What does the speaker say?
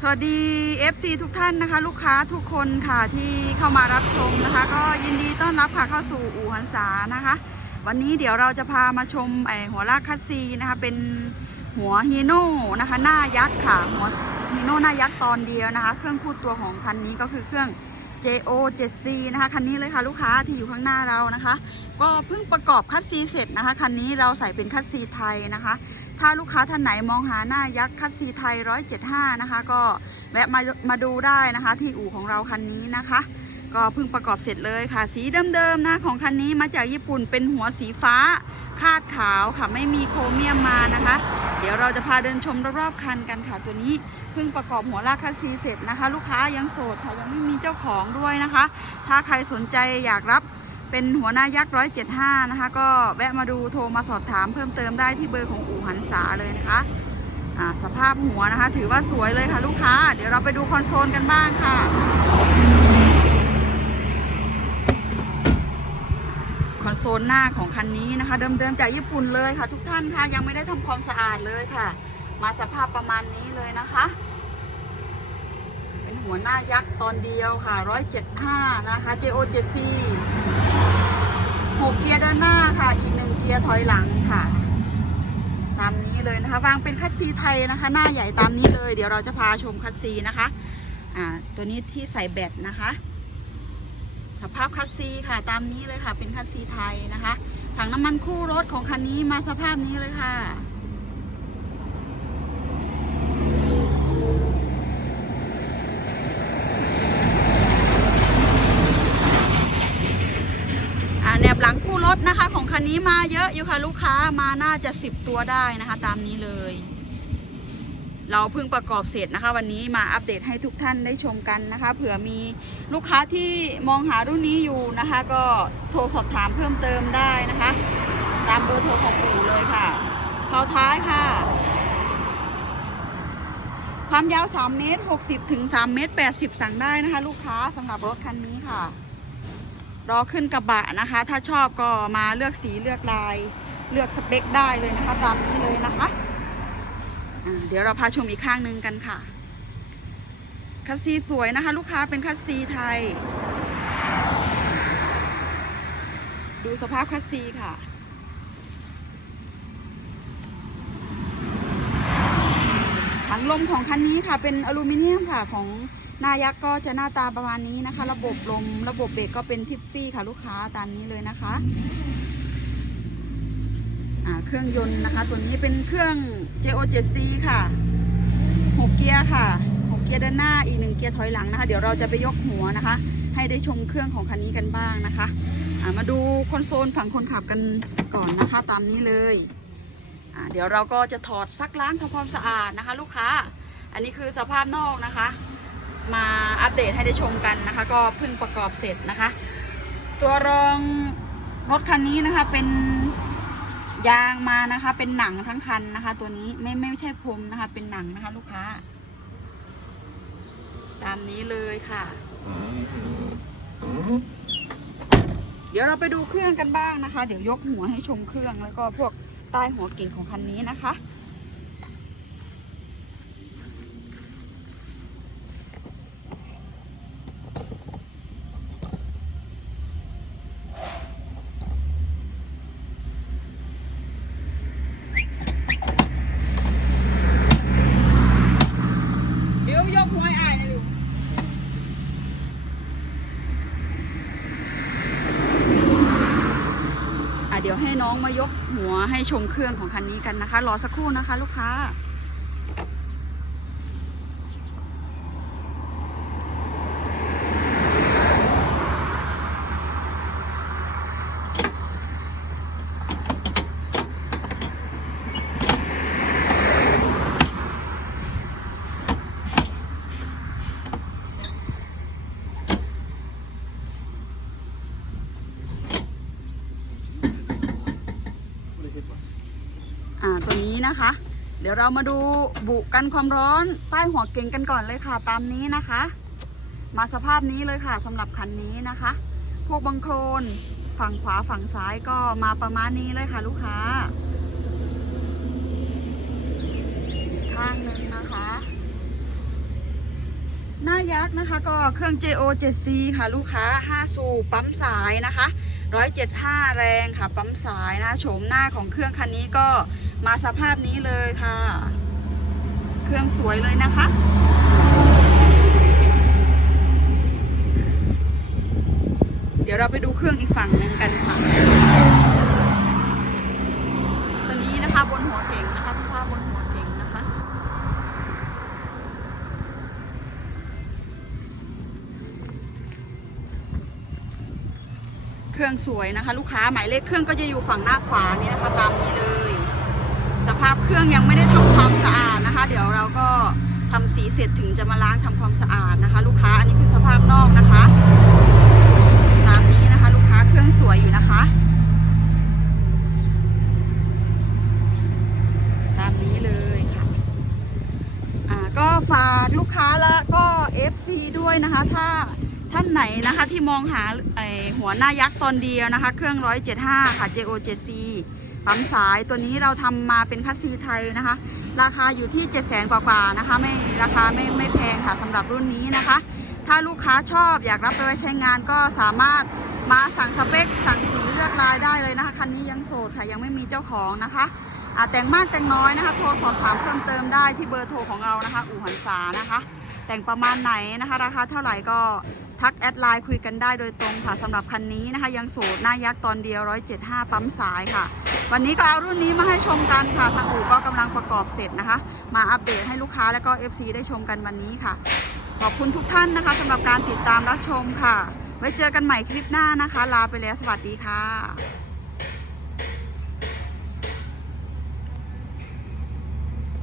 สวัสดี FC ทุกท่านนะคะ ลูกค้าทุกคนค่ะที่เข้ามารับชมนะคะ ก็ยินดีต้อนรับค่ะเข้าสู่อู่หันษานะคะ วันนี้เดี๋ยวเราจะพามาชมไอหัวลากคัสซีนะคะ เป็นหัวฮีโน่นะคะ หน้ายักษ์ค่ะหัวฮีโน่หน้ายักษ์ตอนเดียวนะคะ เครื่องพูดตัวของคันนี้ก็คือเครื่อง JO 7C นะคะคันนี้เลยค่ะลูกค้าที่อยู่ข้างหน้าเรานะคะ ก็เพิ่งประกอบคัสซีเสร็จนะคะคันนี้เราใส่เป็นคัสซีไทยนะคะ ถ้าลูกค้าท่านไหนมองหาหน้ายักษ์คัสซีไทย 175 นะคะ ก็แวะมามาดูได้นะคะ ที่อู่ของเราคันนี้นะคะ ก็เพิ่งประกอบเสร็จเลยค่ะ สีเดิมๆนะของคันนี้มาจากญี่ปุ่นเป็นหัวสีฟ้า คาดขาวค่ะไม่มีโครเมียมมานะคะ เดี๋ยวเราจะพาเดินชมรอบๆคันกันค่ะตัวนี้เพิ่งประกอบหัวลากคัสซีเสร็จนะคะ ลูกค้ายังโสดค่ะยังไม่มีเจ้าของด้วยนะคะ ถ้าใครสนใจอยากรับเป็นหัวหน้ายักษ์ร้อยเจ็ดห้านะคะ ก็แวะมาดูโทรมาสอบถามเพิ่มเติมได้ที่เบอร์ของอู่หันษาเลยนะคะสภาพหัวนะคะ ถือว่าสวยเลยค่ะลูกค้า เดี๋ยวเราไปดูคอนโซลกันบ้างค่ะ คอนโซลหน้าของคันนี้นะคะ เดิมๆจากญี่ปุ่นเลยค่ะ ทุกท่านค่ะยังไม่ได้ทำความสะอาดเลยค่ะ มาสภาพประมาณนี้เลยนะคะ เป็นหัวหน้ายักษ์ตอนเดียวค่ะ175นะคะ JO 7C หกเกียร์ด้านหน้าค่ะ อีกหนึ่งเกียร์ถอยหลังค่ะ ตามนี้เลยนะคะ วางเป็นคัสซีไทยนะคะ หน้าใหญ่ตามนี้เลย เดี๋ยวเราจะพาชมคัสซีนะคะ อ่า ตัวนี้ที่ใส่แบตนะคะ สภาพคัสซีค่ะตามนี้เลยค่ะ เป็นคัสซีไทยนะคะ ถังน้ำมันคู่รถของคันนี้มาสภาพนี้เลยค่ะ แนบหลังคู่รถนะคะ ของคันนี้มาเยอะอยู่ค่ะลูกค้ามาน่าจะสิบตัวได้นะคะ ตามนี้เลย เราเพิ่งประกอบเสร็จนะคะ วันนี้มาอัปเดตให้ทุกท่านได้ชมกันนะคะ เผื่อมีลูกค้าที่มองหารุ่นนี้อยู่นะคะ ก็โทรสอบถามเพิ่มเติมได้นะคะ ตามเบอร์โทรของปู่เลยค่ะเท้าท้ายค่ะ ความยาว 3 เมตร 60 ถึง 3 เมตร 80 สั่งได้นะคะ ลูกค้าสำหรับรถคันนี้ค่ะ รอขึ้นกระบะนะคะ ถ้าชอบก็มาเลือกสีเลือกลาย เลือกสเปคได้เลยนะคะ ตามนี้เลยนะคะ เดี๋ยวเราพาชมอีกข้างหนึ่งกันค่ะ คัสซีสวยนะคะ ลูกค้าเป็นคัสซีไทย ดูสภาพคัสซีค่ะถังลมของคันนี้ค่ะเป็นอลูมิเนียมค่ะของนายักษ์ก็จะหน้าตาประมาณนี้นะคะ ระบบลมระบบเบรกก็เป็นทิฟฟี่ค่ะลูกค้าตามนี้เลยนะคะ เครื่องยนต์นะคะ ตัวนี้เป็นเครื่อง JO 7C ค่ะ6เกียร์ค่ะ6เกียร์ด้านหน้าอีกหนึ่งเกียร์ถอยหลังนะคะ เดี๋ยวเราจะไปยกหัวนะคะ ให้ได้ชมเครื่องของคันนี้กันบ้างนะคะมาดูคอนโซลฝั่งคนขับกันก่อนนะคะ ตามนี้เลยเดี๋ยวเราก็จะถอดซักล้างทำความสะอาดนะคะ ลูกค้า อันนี้คือสภาพนอกนะคะ มาอัปเดตให้ได้ชมกันนะคะ ก็เพิ่งประกอบเสร็จนะคะ ตัวรองรถคันนี้นะคะเป็น ยางมานะคะ เป็นหนังทั้งคันนะคะ ตัวนี้ไม่ไม่ใช่พรมนะคะ เป็นหนังนะคะ ลูกค้า ตามนี้เลยค่ะ เดี๋ยวเราไปดูเครื่องกันบ้างนะคะ เดี๋ยวยกหัวให้ชมเครื่องแล้วก็พวกใต้หัวเก่งของคันนี้นะคะ เดี๋ยวยกหัวให้อายหนะลูกอะเดี๋ยวให้ น้องมายกหัวให้ชมเครื่องของคันนี้กันนะคะ รอสักครู่นะคะ ลูกค้าอ่าตัว นะคะ เดี๋ยวเรามาดูบุกันความร้อนใต้หัวเก่งกันก่อนเลยค่ะตามนี้นะคะ มาสภาพนี้เลยค่ะสำหรับคันนี้นะคะ พวกบังโครนฝั่งขวาฝั่งซ้ายก็มาประมาณนี้เลยค่ะ ลูกค้าอีกข้างหนึ่งนะคะ หน้ายักษ์นะคะก็เครื่อง JO 7C ค่ะ ลูกค้า 5 สูบปั๊มสายนะคะ 175 แรงค่ะ ปั๊มสายนะโฉมหน้าของเครื่องคันนี้ก็มาสภาพนี้เลยค่ะ เครื่องสวยเลยนะคะเดี๋ยวเราไปดูเครื่องอีกฝั่งหนึ่งกันค่ะ ตัวนี้นะคะบนหัวเก่งนะคะสภาพบนหัว เครื่องสวยนะคะ ลูกค้าหมายเลขเครื่องก็จะอยู่ฝั่งหน้าขวานี่นะคะตามนี้เลย สภาพเครื่องยังไม่ได้ทำความสะอาดนะคะ เดี๋ยวเราก็ทำสีเสร็จถึงจะมาล้างทำความสะอาดนะคะ ลูกค้าอันนี้คือสภาพนอกนะคะ ตามนี้นะคะ ลูกค้าเครื่องสวยอยู่นะคะ ตามนี้เลยค่ะอ่าก็ฝากลูกค้าแล้วก็ FC ด้วยนะคะ ถ้า ท่านไหนนะคะที่มองหาไอหัวหน้ายักษ์ตอนเดียวนะคะ เครื่อง 175 ค่ะ JO 7C ปั๊มสายตัวนี้เราทำมาเป็นคัสซีไทยนะคะ ราคาอยู่ที่ 700,000 กว่าๆนะคะ ไม่ราคาไม่ไม่แพงค่ะสำหรับรุ่นนี้นะคะ ถ้าลูกค้าชอบอยากรับไปไว้ใช้งานก็สามารถมาสั่งสเปค สั่งสีเลือกลายได้เลยนะคะ คันนี้ยังโสดค่ะยังไม่มีเจ้าของนะคะอาแต่งมากแต่งน้อยนะคะ โทรสอบถามเพิ่มเติมได้ที่เบอร์โทรของเรานะคะ อู่หันษานะคะ แต่งประมาณไหนนะคะ ราคาเท่าไหร่ก็ ทักแอดไลน์คุยกันได้โดยตรงค่ะสำหรับคันนี้นะคะ ยังโสดหน้ายักษ์ตอนเดียว 175 ปั๊มสายค่ะ วันนี้ก็เอารุ่นนี้มาให้ชมกันค่ะทางอู่ก็กำลังประกอบเสร็จนะคะ มาอัปเดตให้ลูกค้าและก็ FC ได้ชมกันวันนี้ค่ะ ขอบคุณทุกท่านนะคะสำหรับการติดตามรับชมค่ะ ไว้เจอกันใหม่คลิปหน้านะคะ ลาไปแล้วสวัสดีค่ะ